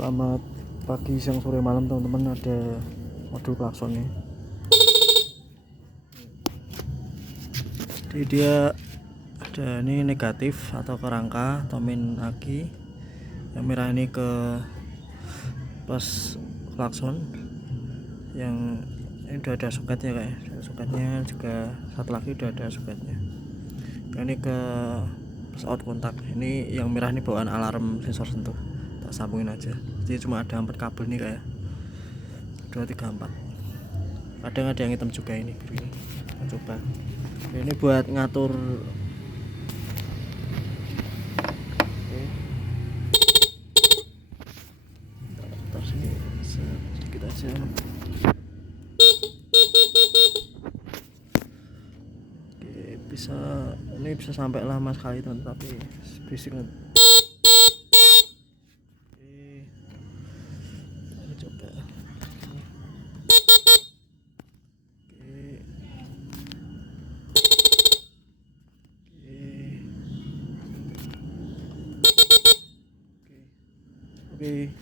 Selamat pagi, siang, sore, malam teman-teman. Ada modul klakson nih. Jadi dia ada ini negatif atau kerangka atau min aki. Yang merah ini ke plus klakson. Yang ini udah ada soketnya kayak. Soketnya juga satu lagi udah ada soketnya. Yang ini ke plus out kontak. Ini yang merah ini bawaan alarm sensor sentuh. Tak sambungin aja. Jadi cuma ada 4 kabel nih kayak 2, 3, 4. Kadang ada yang hitam juga ini biru ini. Kita coba. Ini buat ngatur taruh sini sedikit aja. Oke, ini bisa sampai lama sekali teman, tapi berisik nih. Oke, coba. Oke.